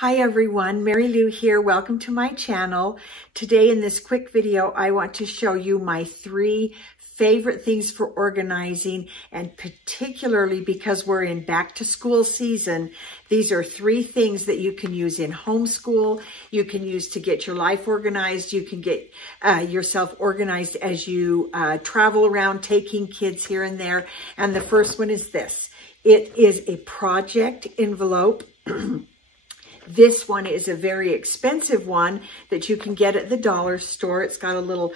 Hi everyone, Mary Lou here. Welcome to my channel. Today in this quick video, I want to show you my 3 favorite things for organizing, and particularly because we're in back to school season, these are 3 things that you can use in homeschool, you can use to get your life organized, you can get yourself organized as you travel around taking kids here and there. And the first one is this. It is a project envelope. This one is a very expensive one that you can get at the dollar store. It's got a little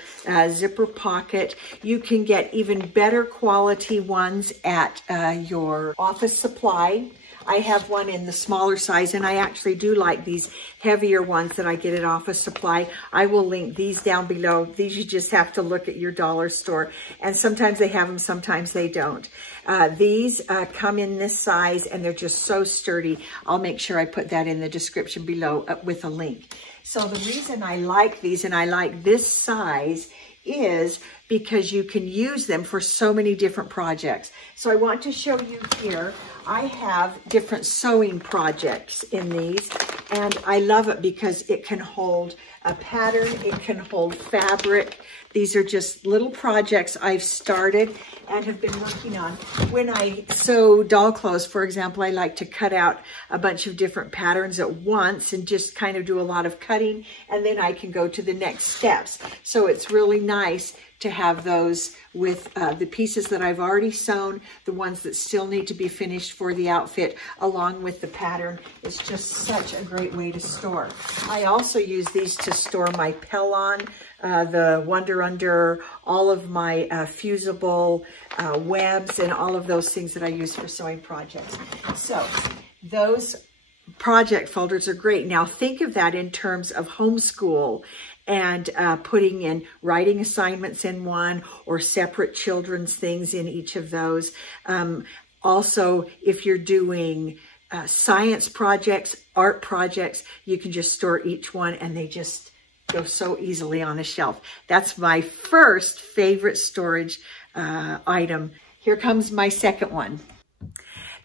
zipper pocket. You can get even better quality ones at your office supply. I have one in the smaller size, and I actually do like these heavier ones that I get at Office Supply. I will link these down below. These you just have to look at your dollar store, and sometimes they have them, sometimes they don't. These come in this size, and they're just so sturdy. I'll make sure I put that in the description below with a link. So the reason I like these and I like this size is because you can use them for so many different projects. So I want to show you here, I have different sewing projects in these, and I love it because it can hold a pattern, it can hold fabric. These are just little projects I've started and have been working on. When I sew doll clothes, for example, I like to cut out a bunch of different patterns at once and just kind of do a lot of cutting, and then I can go to the next steps. So it's really nice to have those with the pieces that I've already sewn, the ones that still need to be finished for the outfit, along with the pattern. It's just such a great way to store. I also use these to store my Pellon, the Wonder Under, all of my fusible webs, and all of those things that I use for sewing projects. So those project folders are great. Now think of that in terms of homeschool and putting in writing assignments in one, or separate children's things in each of those. Also, if you're doing science projects, art projects, you can just store each one and they just go so easily on a shelf. That's my first favorite storage item. Here comes my second one.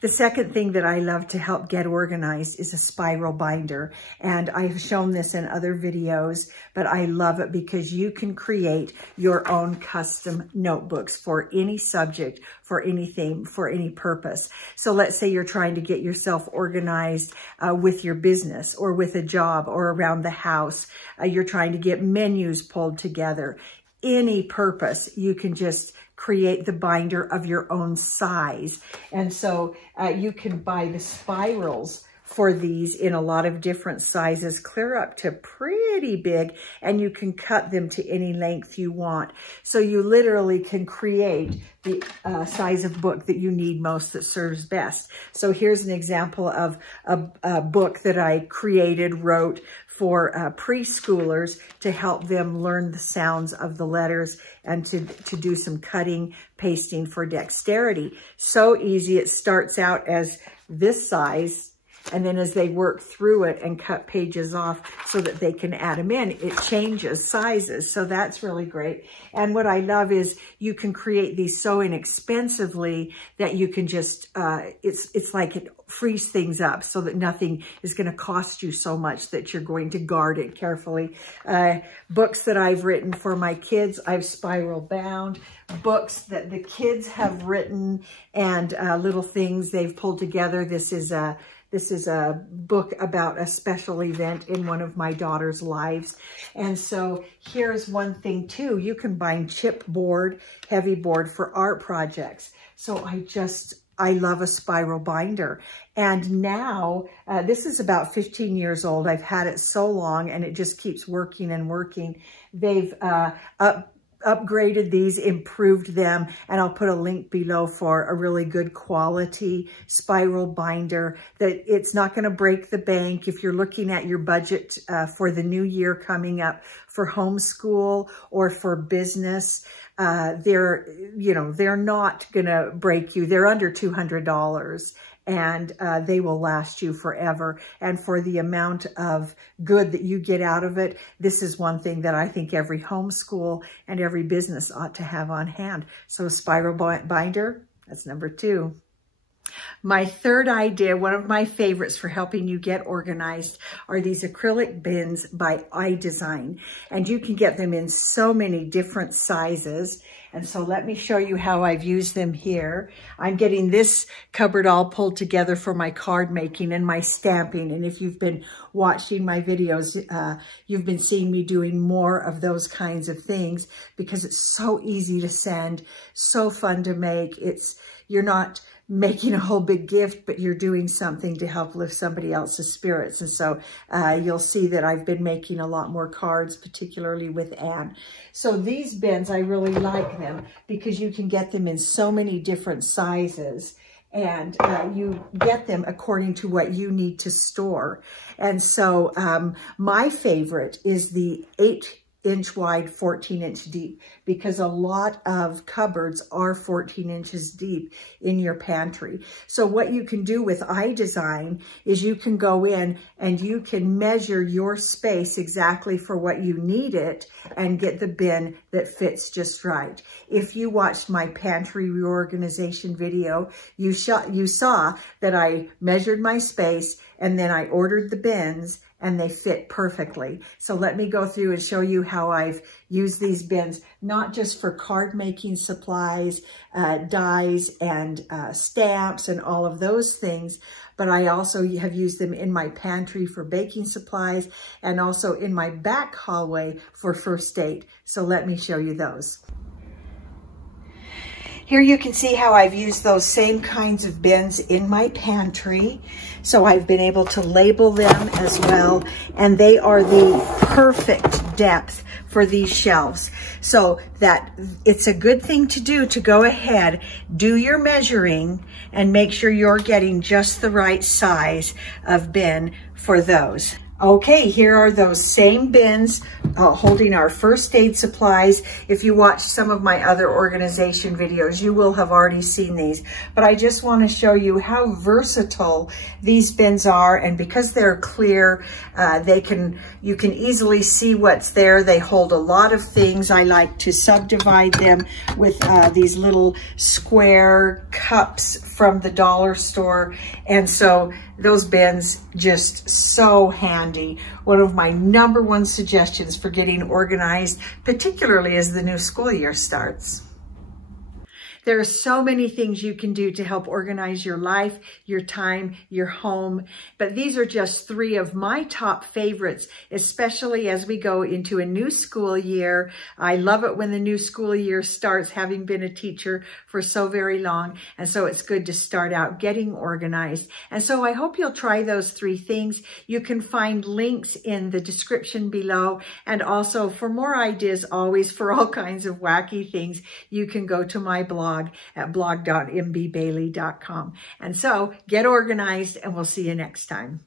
The second thing that I love to help get organized is a spiral binder. And I've shown this in other videos, but I love it because you can create your own custom notebooks for any subject, for anything, for any purpose. So let's say you're trying to get yourself organized with your business or with a job or around the house. You're trying to get menus pulled together. Any purpose, you can just create the binder of your own size. And so you can buy the spirals for these in a lot of different sizes, clear up to pretty big, and you can cut them to any length you want. So you literally can create the size of book that you need most, that serves best. So here's an example of a book that I wrote for preschoolers to help them learn the sounds of the letters and to do some cutting, pasting for dexterity. So easy. It starts out as this size, and then as they work through it and cut pages off so that they can add them in, it changes sizes. So that's really great. And what I love is you can create these so inexpensively that you can just, it's like it frees things up so that nothing is going to cost you so much that you're going to guard it carefully. Books that I've written for my kids, I've spiral bound. Books that the kids have written and little things they've pulled together. This is a book about a special event in one of my daughter's lives. And so here's one thing too. You can bind chipboard, heavy board for art projects. So I love a spiral binder. And now, this is about 15 years old. I've had it so long and it just keeps working and working. They've upgraded these, improved them, and I'll put a link below for a really good quality spiral binder that it's not going to break the bank. If you're looking at your budget for the new year coming up for homeschool or for business, they're not going to break you. They're under $200. And they will last you forever. And for the amount of good that you get out of it, this is one thing that I think every homeschool and every business ought to have on hand. So spiral binder, that's number 2. My third idea, one of my favorites for helping you get organized, are these acrylic bins by Idesign. And you can get them in so many different sizes. And so let me show you how I've used them here. I'm getting this cupboard all pulled together for my card making and my stamping. And if you've been watching my videos, you've been seeing me doing more of those kinds of things because it's so easy to send, so fun to make. You're not making a whole big gift, but you're doing something to help lift somebody else's spirits. And so you'll see that I've been making a lot more cards, particularly with Anne. So these bins, I really like them because you can get them in so many different sizes. And you get them according to what you need to store. And so my favorite is the 8-inch wide, 14-inch deep, because a lot of cupboards are 14 inches deep in your pantry. So what you can do with Idesign is you can go in and you can measure your space exactly for what you need it and get the bin that fits just right. If you watched my pantry reorganization video, you saw that I measured my space and then I ordered the bins and they fit perfectly. So let me go through and show you how I've used these bins, not just for card making supplies, dies and stamps and all of those things, but I also have used them in my pantry for baking supplies and also in my back hallway for first aid. So let me show you those. Here you can see how I've used those same kinds of bins in my pantry. So I've been able to label them as well, and they are the perfect depth for these shelves. So that it's a good thing to do to go ahead, do your measuring, and make sure you're getting just the right size of bin for those. Okay, here are those same bins holding our first aid supplies. If you watch some of my other organization videos, you will have already seen these. But I just want to show you how versatile these bins are. And because they're clear, you can easily see what's there. They hold a lot of things. I like to subdivide them with these little square cups from the dollar store. And so those bins just so handy. One of my #1 suggestions for getting organized, particularly as the new school year starts. There are so many things you can do to help organize your life, your time, your home. But these are just 3 of my top favorites, especially as we go into a new school year. I love it when the new school year starts, having been a teacher for so very long. And so it's good to start out getting organized. And so I hope you'll try those 3 things. You can find links in the description below. And also for more ideas, always for all kinds of wacky things, you can go to my blog at blog.mbbailey.com. And so get organized, and we'll see you next time.